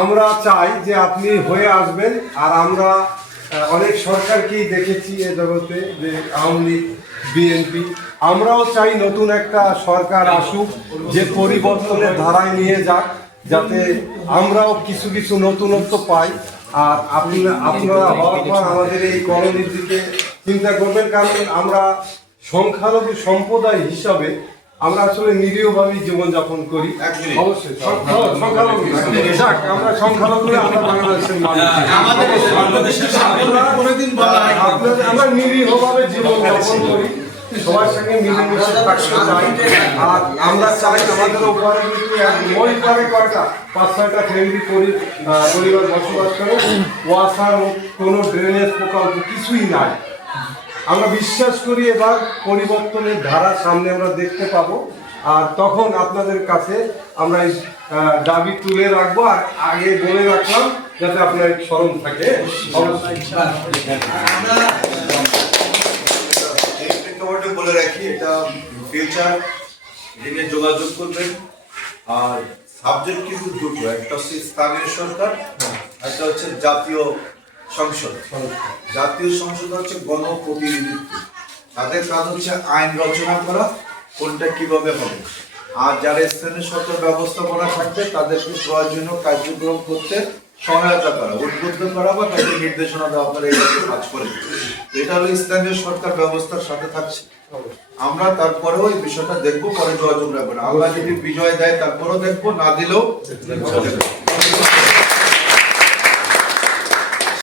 আমরা চাই যে আপনি হয়ে আসবেন। আর আমরা অনেক সরকারকেই দেখেছি এ জগতে, যে আওয়ামী লীগ, বিএনপি, আমরাও চাই নতুন একটা সরকার আসুক, যে পরিবর্তনের ধারায় নিয়ে যাক, যাতে আমরাও কিছু কিছু নতুনত্ব পাই। আর আপনারা হওয়ার পর আমাদের এই কলোনির দিকে চিন্তা করবেন, কারণ আমরা সংখ্যালঘু সম্প্রদায় হিসাবে আমরা আসলে নিরীহভাবেই জীবনযাপন করি। অবশ্যই সংখ্যালঘু, আমরা সংখ্যালঘু, আমরা বাংলাদেশের মানুষ, আমরা নিরীহভাবে জীবনযাপন করি, সবার সঙ্গে মিলেমিশে থাকতে চাই। আর আমরা চাই আমাদের উপরে কিন্তু ওই পারে কয়টা 5-6টা ফ্যামিলি পরিবার বসবাস করে, ওয়াসার কোনো ড্রেনেজ প্রকল্প কিছুই নাই। আমরা বিশ্বাস করি এবার পরিবর্তনের ধারা সামনে আমরা দেখতে পাবো। আর তখন আপনাদের কাছে আমরা এই দাবি তুলে রাখবো। আর আগে বলে রাখলাম যাতে আপনার স্মরণ থাকে। বলে রাখি, এটা ফিউচার দিনে যোগাযোগ করবেন। আর সাবজেক্ট কিন্তু দুটো, একটা হচ্ছে স্থানীয় সরকার, একটা হচ্ছে জাতীয় সংসদ। জাতীয় সংসদ হচ্ছে গণপ্রতিনিধিত্ব, তাদের কাজ হচ্ছে আইন রচনা করা, কোনটা কিভাবে হবে। আর যারা স্থানীয় সরকার ব্যবস্থাপনা থাকবে তাদেরকে প্রয়োজনীয় কার্যক্রম করতে সহায়তা করা, উদ্বুদ্ধ করা বা তাদের নির্দেশনা দেওয়া করে এইভাবে কাজ করে। এটা হলো স্থানীয় সরকার ব্যবস্থার সাথে থাকছে। আমরা তারপরেও এই বিষয়টা দেখবো, পরে যোগাযোগ রাখবো না। আল্লাহ যদি বিজয় দেয় তারপরেও দেখবো, না দিলেও